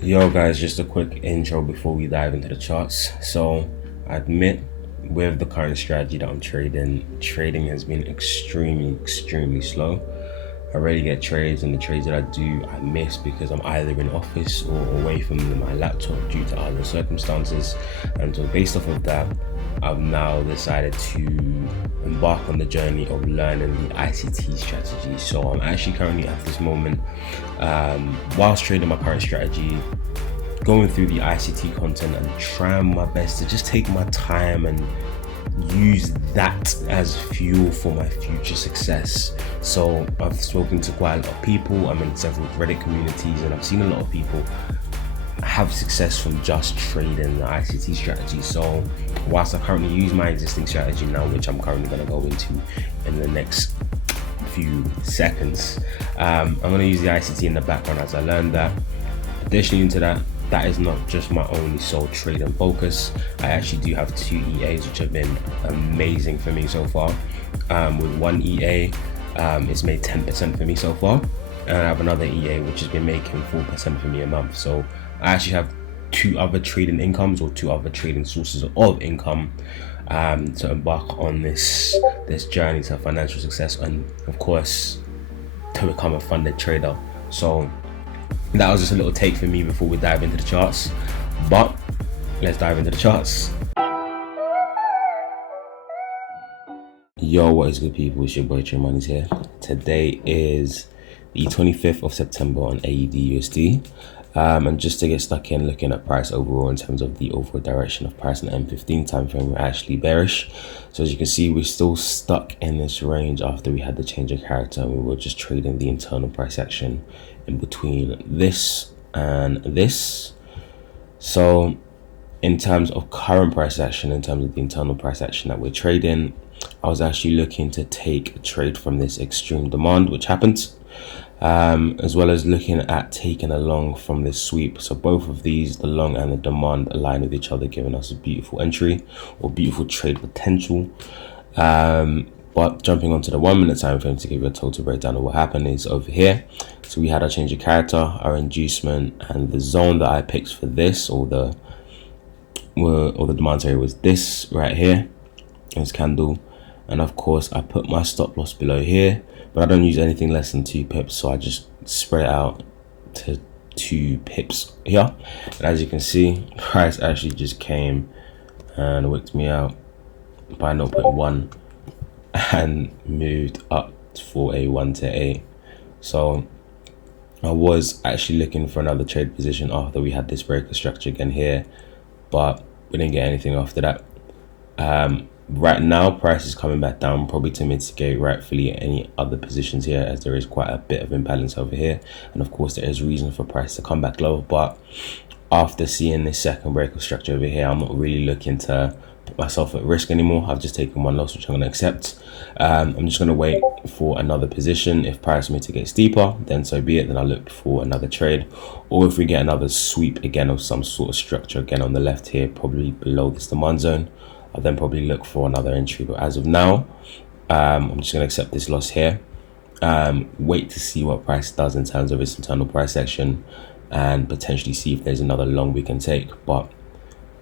Yo guys, just a quick intro before we dive into the charts. So I admit with the current strategy that I'm trading has been extremely slow. I rarely get trades, and the trades that I do I miss because I'm either in office or away from my laptop due to other circumstances. And so based off of that, I've now decided to embark on the journey of learning the ICT strategy. So I'm actually currently at this moment, whilst trading my current strategy, going through the ICT content and trying my best to just take my time and use that as fuel for my future success. So I've spoken to quite a lot of people. I'm in several Reddit communities, and I've seen a lot of people have success from just trading the ICT strategy. So whilst I currently use my existing strategy now, which I'm currently going to go into in the next few seconds, I'm going to use the ICT in the background as I learn that. Additionally into that, that is not just my only sole trade and focus. I actually do have 2 EAs which have been amazing for me so far. With one EA, it's made 10% for me so far, and I have another EA which has been making 4% for me a month. So I actually have 2 other trading incomes, or 2 other trading sources of income, to embark on this journey to financial success, and of course to become a funded trader. So that was just a little take for me before we dive into the charts, but let's dive into the charts. Yo, what is good people? It's your boy Trey Money's here. Today is the 25th of September on AUDUSD. And just to get stuck in looking at price overall in terms of the overall direction of price in the M15 time frame, we're actually bearish. So as you can see, we're still stuck in this range after we had the change of character, and we were just trading the internal price action in between this and this. So in terms of current price action, in terms of the internal price action that we're trading, I was actually looking to take a trade from this extreme demand, which happened, as well as looking at taking a long from this sweep. So both of these, the long and the demand, align with each other, giving us a beautiful entry or beautiful trade potential. But jumping onto the 1 minute time frame to give you a total breakdown of what happened is over here. So we had our change of character, our inducement, and the zone that I picked for this, or the demand area, was this right here, this candle. And of course I put my stop loss below here, but I don't use anything less than 2 pips, so I just spread it out to 2 pips here. And as you can see, price actually just came and wicked me out by 0.1 and moved up for a 1 to 8. So I was actually looking for another trade position after we had this breaker structure again here, but we didn't get anything after that. Right now price is coming back down, probably to mitigate rightfully any other positions here, as there is quite a bit of imbalance over here, and of course there is reason for price to come back lower. But after seeing this second breaker structure over here, I'm not really looking to put myself at risk anymore. I've just taken one loss, which I'm going to accept. I'm just going to wait for another position. If price mitigates deeper, then so be it, then I'll look for another trade. Or if we get another sweep again of some sort of structure again on the left here, probably below this demand zone, I'll then probably look for another entry. But as of now, I'm just going to accept this loss here, wait to see what price does in terms of its internal price action, and potentially see if there's another long we can take. But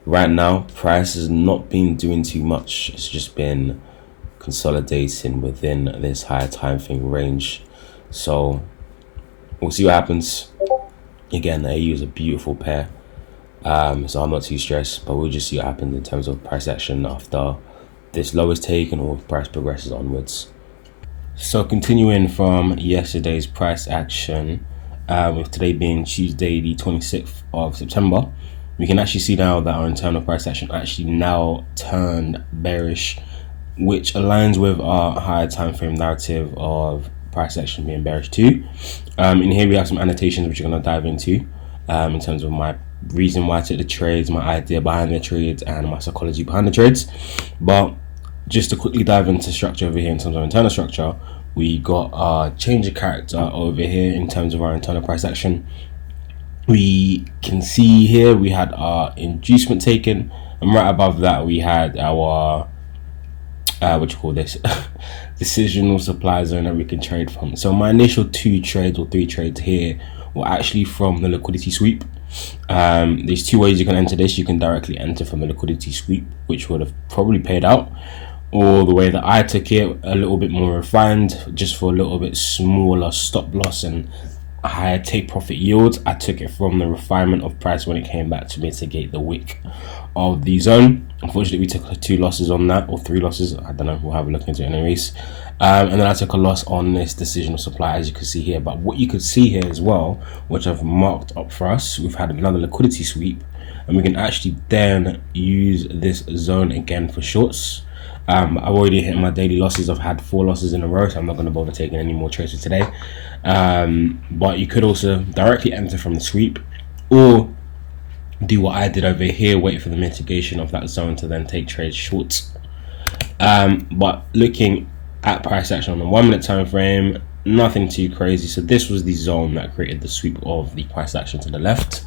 right now price has not been doing too much. It's just been consolidating within this higher time frame range. So we'll see what happens. Again, the AU is a beautiful pair, so I'm not too stressed, but we'll just see what happens in terms of price action after this low is taken, or if price progresses onwards. So continuing from yesterday's price action, with today being Tuesday the 26th of September, we can actually see now that our internal price action actually now turned bearish, which aligns with our higher time frame narrative of price action being bearish too. In here we have some annotations which we're going to dive into, in terms of my reason why I took the trades, my idea behind the trades, and my psychology behind the trades. But just to quickly dive into structure over here, in terms of internal structure, we got our change of character over here in terms of our internal price action. We can see here we had our inducement taken, and right above that we had our decisional supply zone that we can trade from. So my initial 2 trades or 3 trades here were actually from the liquidity sweep. There's two ways you can enter this. You can directly enter from a liquidity sweep, which would have probably paid out, or the way that I took it, a little bit more refined, just for a little bit smaller stop loss and higher take profit yields. I took it from the refinement of price when it came back to mitigate the wick of the zone. Unfortunately, we took 2 losses on that, or 3 losses, I don't know, we'll have a look into it anyways. And then I took a loss on this decision of supply, as you can see here. But what you could see here as well, which I've marked up for us, we've had another liquidity sweep, and we can actually then use this zone again for shorts. I've already hit my daily losses. I've had 4 losses in a row, so I'm not going to bother taking any more trades for today. But you could also directly enter from the sweep, or do what I did over here, wait for the mitigation of that zone to then take trades shorts. But looking at price action on the 1 minute time frame, nothing too crazy. So this was the zone that created the sweep of the price action to the left,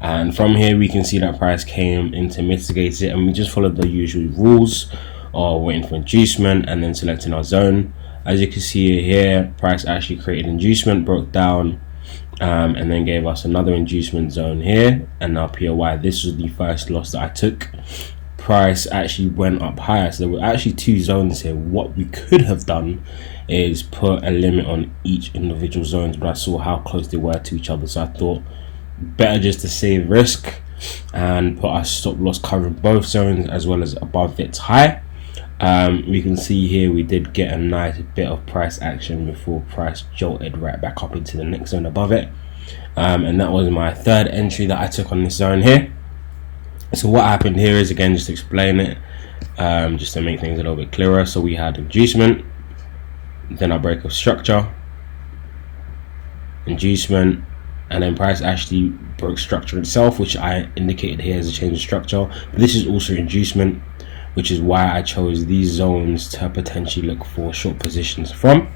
and from here we can see that price came in to mitigate it, and we just followed the usual rules of waiting for inducement and then selecting our zone. As you can see here, price actually created inducement, broke down, and then gave us another inducement zone here, and now POY. This was the first loss that I took. Price actually went up higher, so there were actually 2 zones here. What we could have done is put a limit on each individual zones, but I saw how close they were to each other, so I thought better just to save risk and put our stop loss covering both zones as well as above its high. We can see here we did get a nice bit of price action before price jolted right back up into the next zone above it, and that was my 3rd entry that I took on this zone here. So what happened here is, again, just to explain it, just to make things a little bit clearer. So we had inducement, then our break of structure, inducement, and then price actually broke structure itself, which I indicated here as a change of structure. But this is also inducement, which is why I chose these zones to potentially look for short positions from.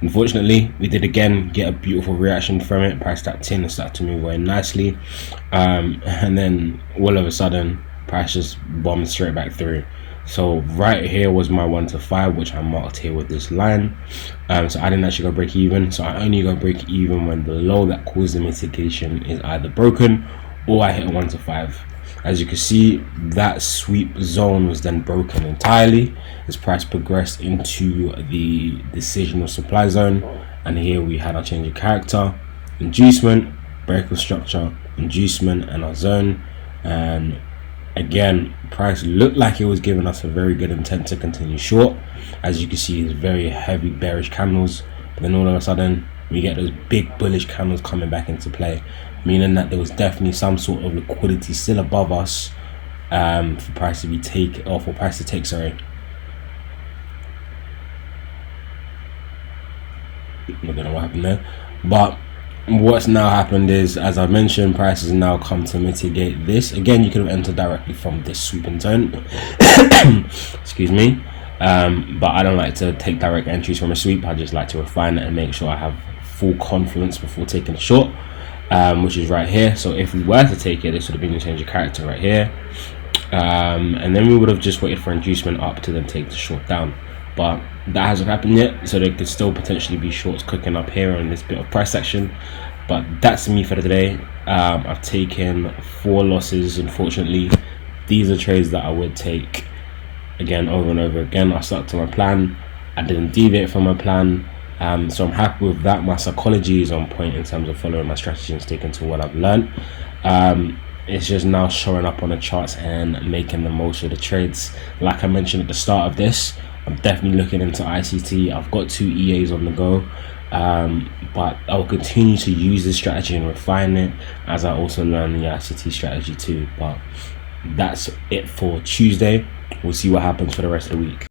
Unfortunately, we did again get a beautiful reaction from it. Price tapped in and started to move away nicely, and then all of a sudden price just bombed straight back through. So right here was my 1 to 5, which I marked here with this line. So I didn't actually go break even, so I only go break even when the low that caused the mitigation is either broken or I hit a 1 to 5. As you can see, that sweep zone was then broken entirely as price progressed into the decisional supply zone, and here we had our change of character, inducement, break of structure, inducement, and our zone. And again, price looked like it was giving us a very good intent to continue short. As you can see, it's very heavy bearish candles, but then all of a sudden we get those big bullish candles coming back into play, meaning that there was definitely some sort of liquidity still above us, for price to be take, or for price to take, sorry. I don't know what happened there, but what's now happened is, as I mentioned, price has now come to mitigate this. Again, you could have entered directly from this sweeping zone. Excuse me. But I don't like to take direct entries from a sweep. I just like to refine it and make sure I have full confidence before taking a short, which is right here. So if we were to take it, this would have been a change of character right here, and then we would have just waited for inducement up to then take the short down. But that hasn't happened yet, so there could still potentially be shorts cooking up here on this bit of price action. But that's me for today. I've taken 4 losses, unfortunately. These are trades that I would take again over and over again. I stuck to my plan. I didn't deviate from my plan, so I'm happy with that. My psychology is on point in terms of following my strategy and sticking to what I've learned. It's just now showing up on the charts and making the most of the trades. Like I mentioned at the start of this, I'm definitely looking into ICT. I've got 2 EAs on the go, but I'll continue to use this strategy and refine it as I also learn the ICT strategy too. But that's it for Tuesday. We'll see what happens for the rest of the week.